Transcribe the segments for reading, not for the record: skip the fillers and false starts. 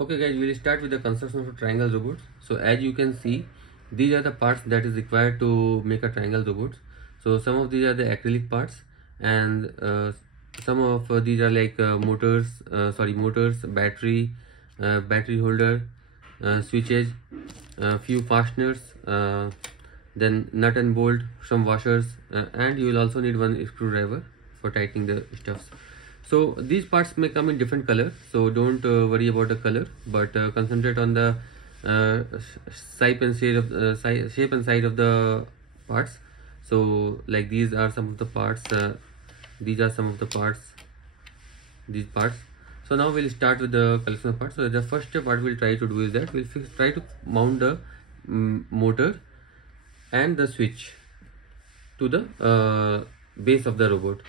Okay guys, we'll start with the construction of a triangle robot. So as you can see, these are the parts that is required to make a triangle robot. So some of these are the acrylic parts, and some of these are like motors, battery holder, switches, few fasteners, then nut and bolt, some washers, and you will also need one screwdriver for tightening the stuffs. So these parts may come in different color, so don't worry about the color, but concentrate on the shape and shape and size of the parts. So like these are some of the parts, these are some of the parts, these parts. So now we'll start with the collection of parts. So the first step what we'll try to do is that we'll try to mount the motor and the switch to the base of the robot.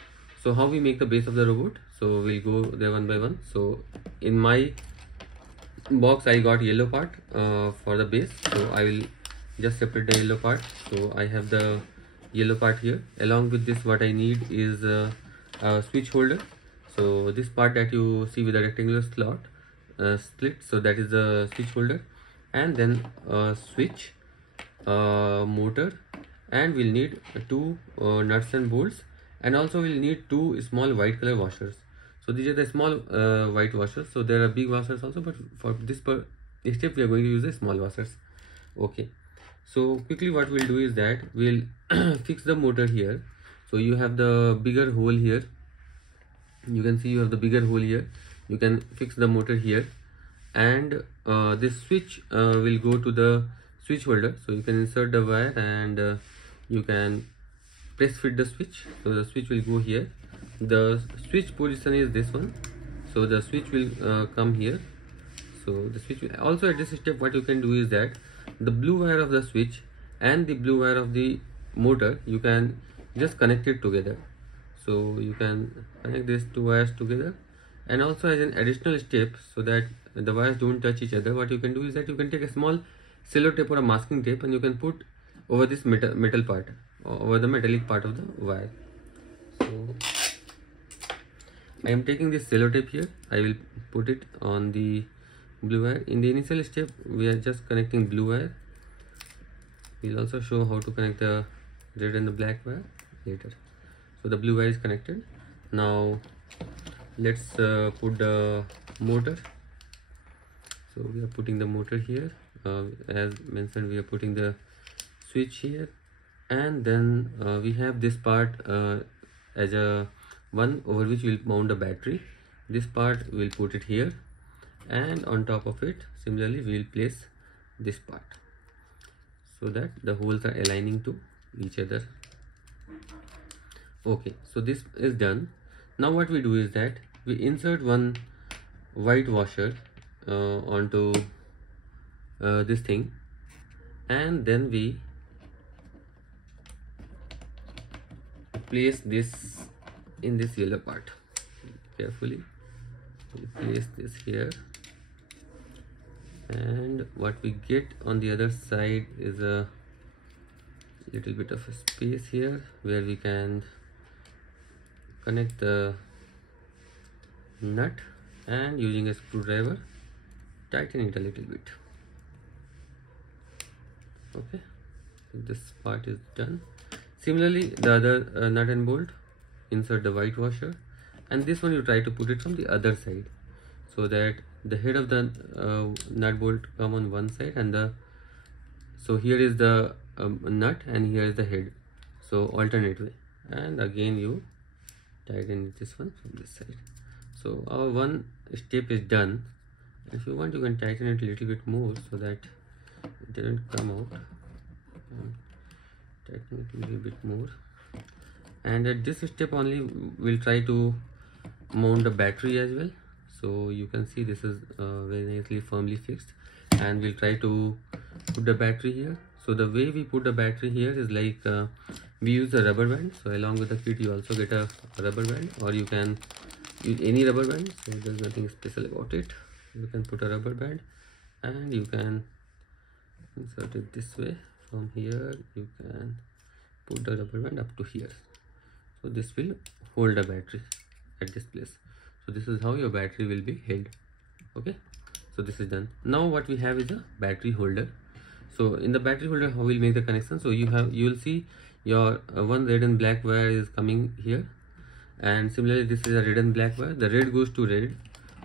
So how we make the base of the robot? So we'll go there one by one. So in my box I got yellow part for the base, so I will just separate the yellow part. So I have the yellow part here. Along with this, what I need is a switch holder. So this part that you see with a rectangular slot split, so that is the switch holder, and then switch, motor, and we'll need two nuts and bolts, and also we'll need two small white color washers. So these are the small white washers. So there are big washers also, but for this step we are going to use the small washers. Okay, so quickly what we'll do is that we'll fix the motor here. So you have the bigger hole here, you can see you have the bigger hole here. You can fix the motor here, and this switch will go to the switch holder. So you can insert the wire, and you can press fit the switch. So the switch will go here. The switch position is this one, so the switch will come here. So the switch will, also at this step what you can do is that the blue wire of the switch and the blue wire of the motor, you can just connect it together. So you can connect these two wires together, and also as an additional step, so that the wires don't touch each other, what you can do is that you can take a small cello tape or a masking tape, and you can put over this metal part, over the metallic part of the wire. So I am taking this cello tape here. I will put it on the blue wire. In the initial step we are just connecting blue wire. We'll also show how to connect the red and the black wire later. So the blue wire is connected. Now let's put the motor. So we are putting the motor here, as mentioned we are putting the switch here, and then we have this part as a one over which we'll mount the battery. This part we'll put it here, and on top of it similarly we'll place this part, so that the holes are aligning to each other. Okay, so this is done. Now what we do is that we insert one white washer onto this thing, and then we place this in this yellow part carefully. We place this here, and what we get on the other side is a little bit of a space here where we can connect the nut, and using a screwdriver tighten it a little bit. Okay, so this part is done. Similarly the other nut and bolt, insert the white washer, and this one you try to put it from the other side, so that the head of the nut bolt come on one side, and the so here is the nut and here is the head, so alternate way, and again you tighten this one from this side. So our one step is done. If you want, you can tighten it a little bit more so that it doesn't come out. Tighten it a little bit more, and at this step only we'll try to mount the battery as well. So you can see this is very nicely firmly fixed, and we'll try to put the battery here. So the way we put the battery here is like we use a rubber band. So along with the kit you also get a rubber band, or you can use any rubber band, so there's nothing special about it. You can put a rubber band, and you can insert it this way. From here you can put the rubber band up to here, so this will hold the battery at this place. So this is how your battery will be held. Okay, So this is done. Now what we have is a battery holder. So in the battery holder, how we'll make the connection? So you will see your one red and black wire is coming here, and similarly this is a red and black wire. The red goes to red,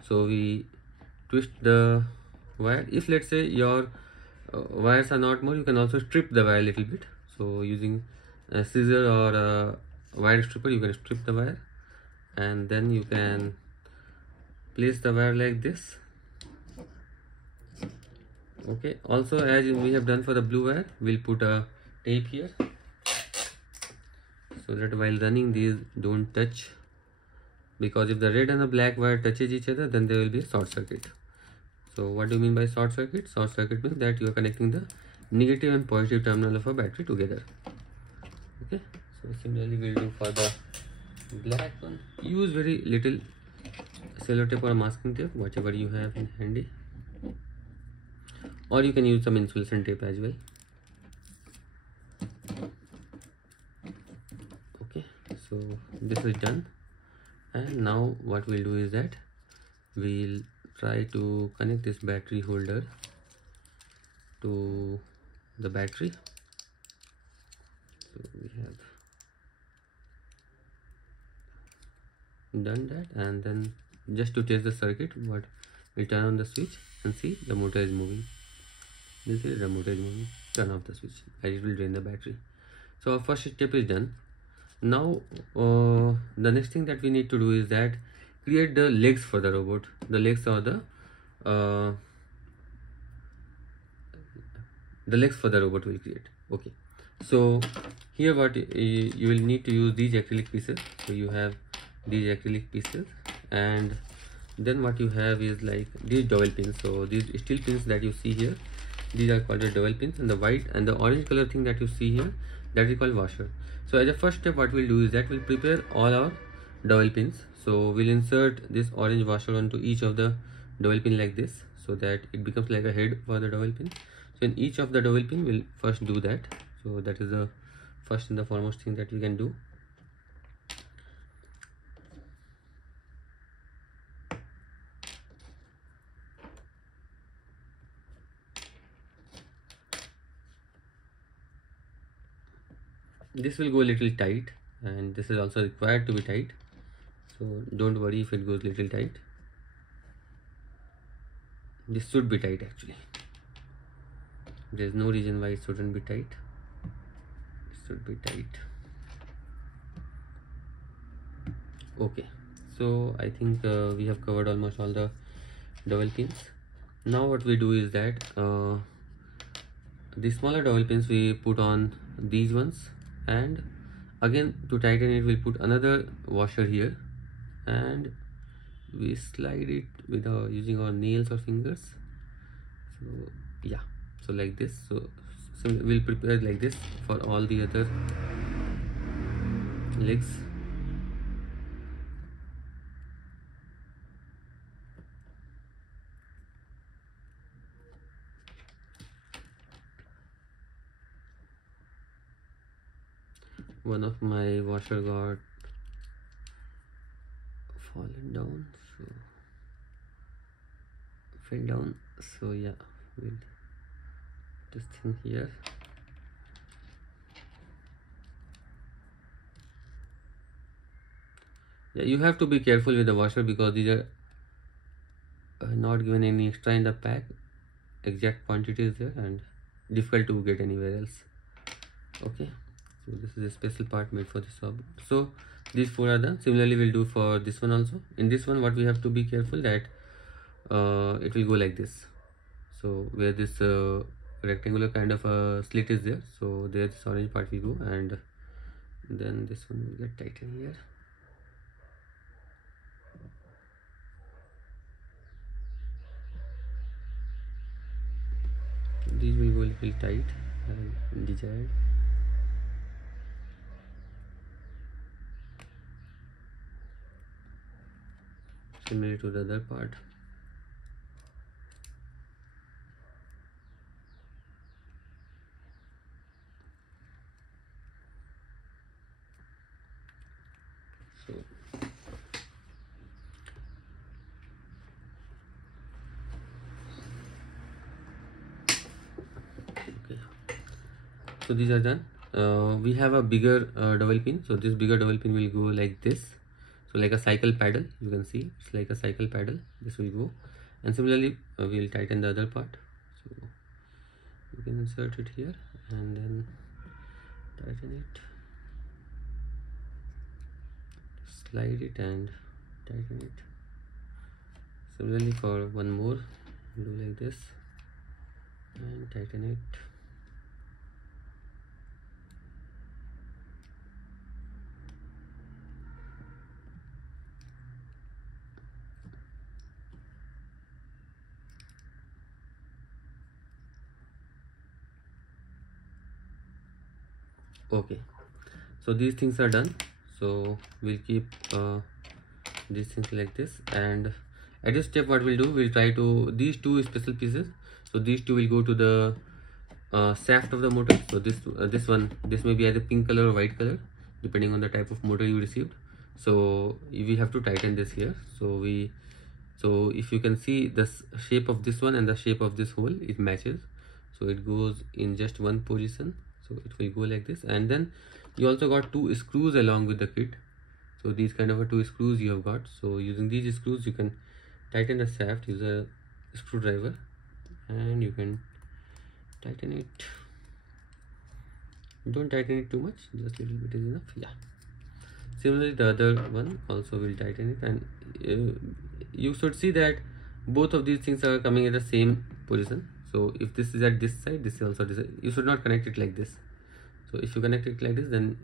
so we twist the wire. If let's say your wires are not more, you can also strip the wire a little bit. So using a scissor or a wire stripper, you can strip the wire, and then you can place the wire like this. Okay, also as we have done for the blue wire, we'll put a tape here so that while running these don't touch, because if the red and the black wire touches each other, then there will be a short circuit. So what do you mean by short circuit? Short circuit means that you are connecting the negative and positive terminal of a battery together. Okay, so similarly we'll do for the black one. Use very little cello tape or masking tape, whatever you have in handy, or you can use some insulation tape as well. Okay, so this is done, and now what we'll do is that we'll try to connect this battery holder to the battery. So we have done that, and then just to test the circuit, what we turn on the switch and see the motor is moving. This is the motor is moving. Turn off the switch and it will drain the battery. So our first step is done. Now the next thing that we need to do is that create the legs for the robot. The legs are the legs for the robot will create. Okay, so here what you will need to use these acrylic pieces. So you have these acrylic pieces, and then what you have is like these dowel pins. So these steel pins that you see here, these are called the dowel pins, and the white and the orange color thing that you see here, that is called washer. So as a first step, what we'll do is that we'll prepare all our dowel pins. So we'll insert this orange washer onto each of the dowel pin like this, so that it becomes like a head for the dowel pin. So in each of the dowel pin, we'll first do that. So that is the first and the foremost thing that we can do. This will go a little tight, and this is also required to be tight, so don't worry if it goes little tight. This should be tight actually. There's no reason why it shouldn't be tight. It should be tight. Okay, so I think we have covered almost all the dowel pins. Now what we do is that the smaller dowel pins we put on these ones, and again to tighten it we'll put another washer here, and we slide it with using our nails or fingers. So yeah, so like this. So we'll prepare like this for all the other legs. One of my washer got fallen down, so fell down. So yeah, we'll this thing here. Yeah, you have to be careful with the washer because these are not given any extra in the pack. Exact quantity is there and difficult to get anywhere else. Okay, so this is a special part made for this job. So these four are done. Similarly we'll do for this one also. In this one what we have to be careful that it will go like this. So where this rectangular kind of a slit is there, so there this orange part will go, and then this one will get tightened here. These will go a little tight and desired. Similar to the other part. So So these are done. We have a bigger dowel pin, so this bigger dowel pin will go like this, so like a cycle paddle. You can see it's like a cycle paddle. This will go, and similarly we will tighten the other part. So you can insert it here and then tighten it, slide it and tighten it. Similarly for one more, do like this and tighten it. Okay, so these things are done. So we'll keep these things like this, and at this step what we'll do, we'll try to these two special pieces. So these two will go to the shaft of the motor. So this may be either pink color or white color depending on the type of motor you received. So we have to tighten this here. So if you can see the shape of this one and the shape of this hole, it matches, so it goes in just one position. So it will go like this, and then you also got two screws along with the kit. So these kind of two screws you have got. So using these screws you can tighten the shaft. Use a screwdriver and you can tighten it. Don't tighten it too much, just a little bit is enough. Yeah, similarly the other one also will tighten it, and you should see that both of these things are coming at the same position. So if this is at this side, this is also this side. You should not connect it like this. So if you connect it like this, then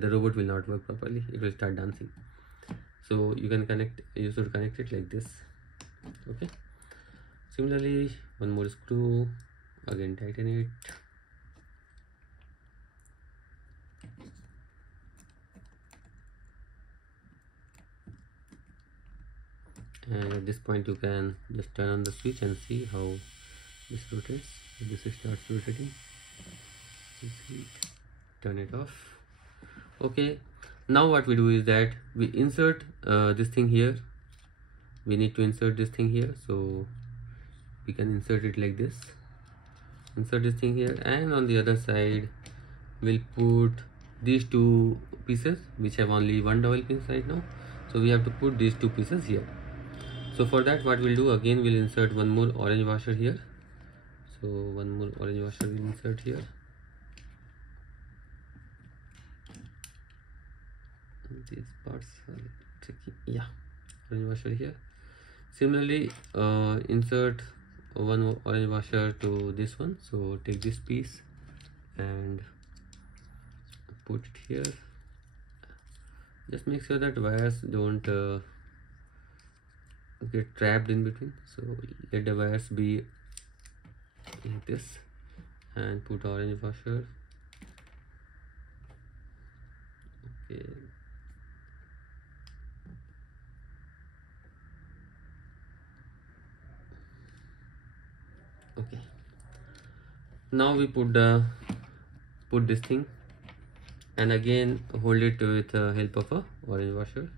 the robot will not work properly. It will start dancing. So you should connect it like this. Okay, similarly one more screw, again tighten it. And at this point you can just turn on the switch and see how this rotates. This starts rotating. You see, turn it off. Okay, now what we do is that we insert this thing here. We need to insert this thing here, so we can insert it like this. Insert this thing here, and on the other side we'll put these two pieces which have only one dowel pin right now. So we have to put these two pieces here. So for that what we'll do, again we'll insert one more orange washer here. So one more orange washer we'll insert here. These parts are tricky. Yeah, orange washer here. Similarly insert one more orange washer to this one. So take this piece and put it here. Just make sure that wires don't get trapped in between. So let the wires be like this, and put orange washer. Okay, okay, now we put this thing, and again hold it with the help of a orange washer.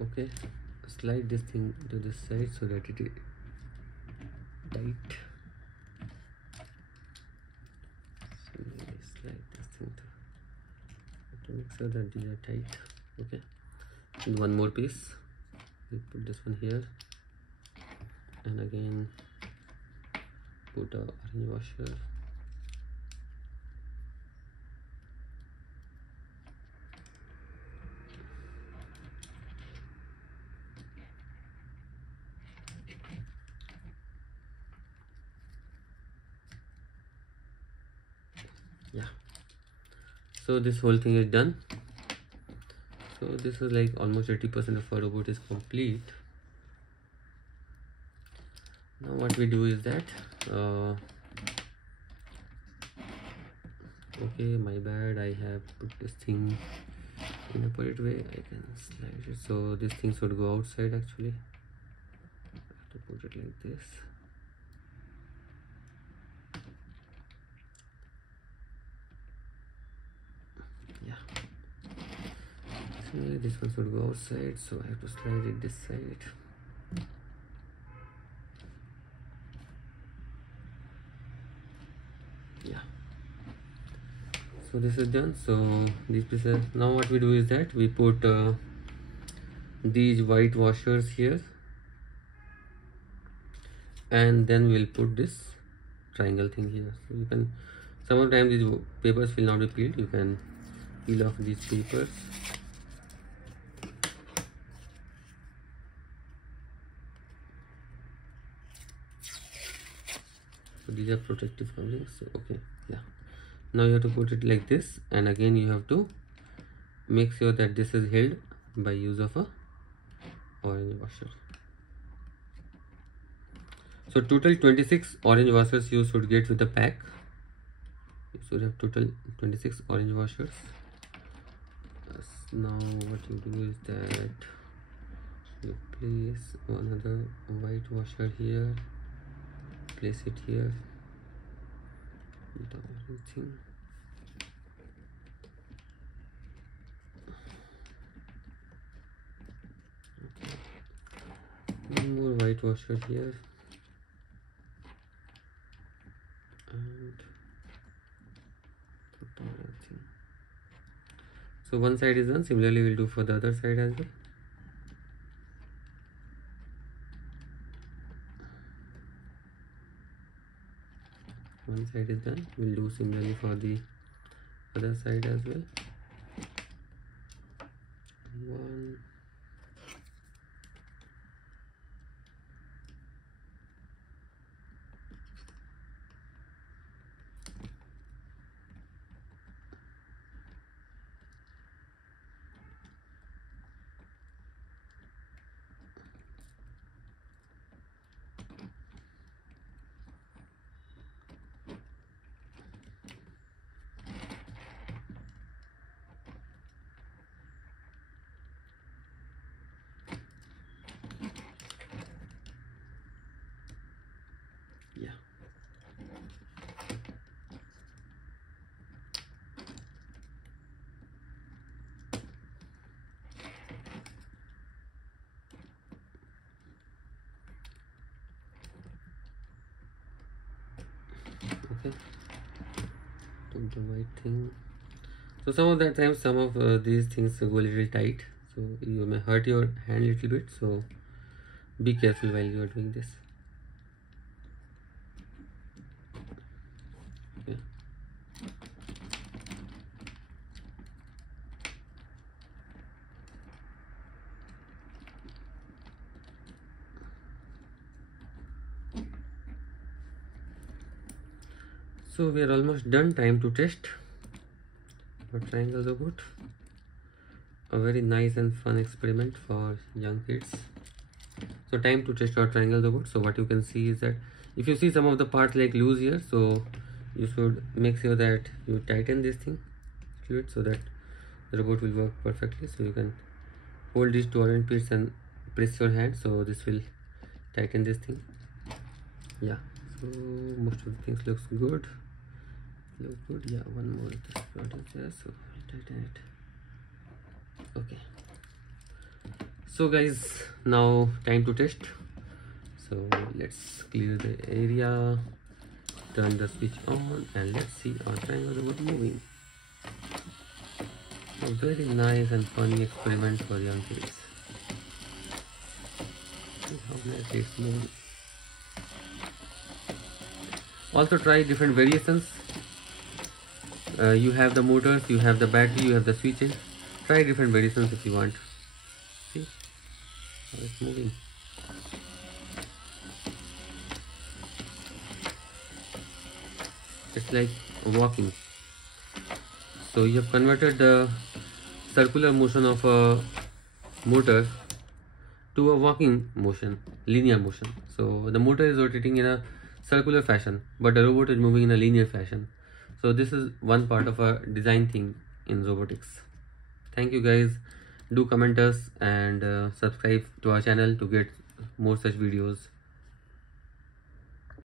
Okay, slide this thing to this side so that it is tight. So slide this thing to make sure that these are tight. Okay, and one more piece, we put this one here, and again put a orange washer. Yeah, so this whole thing is done. So this is like almost 80% of our robot is complete. Now what we do is that okay, my bad, I have put this thing in a polite way I can slide it, so this thing should go outside. Actually I have to put it like this. Yeah, so this one should go outside, so I have to slide it this side. Yeah, so this is done. So these pieces, now what we do is that we put these white washers here, and then we'll put this triangle thing here. So you can, sometimes these papers will not be peeled, you can peel off these papers. So these are protective coverings. So okay, yeah, now you have to put it like this, and again you have to make sure that this is held by use of a orange washer. So total 26 orange washers you should get with the pack. You should have total 26 orange washers. Now what you do is that you place another white washer here, place it here without everything. Okay. One more white washer here, and everything. So one side is done. Similarly we'll do for the other side as well. One side is done, we'll do similarly for the other side as well. One, yeah. Okay, took the white thing. So some of the times some of these things go a little tight, so you may hurt your hand a little bit, so be careful while you are doing this. Okay. So we are almost done. Time to test our triangle robot. A very nice and fun experiment for young kids. So time to test our triangle robot. So what you can see is that if you see some of the parts like loose here, so you should make sure that you tighten this thing fluid so that the robot will work perfectly. So you can hold these two orange pieces and press your hand, so this will tighten this thing. Yeah, so most of the things looks good. Yeah, one more this part is there, so I'll tighten it. Okay, so guys, now time to test. So let's clear the area, turn the switch on, and let's see our triangle robot moving. A very nice and funny experiment for young kids. See how nicely it's moving. Also try different variations. You have the motors, you have the battery, you have the switches. Try different variations if you want. See how it's moving. It's like walking. So you have converted the circular motion of a motor to a walking motion, linear motion. So the motor is rotating in a circular fashion, but the robot is moving in a linear fashion. So this is one part of a design thing in robotics. Thank you guys. Do comment us and subscribe to our channel to get more such videos.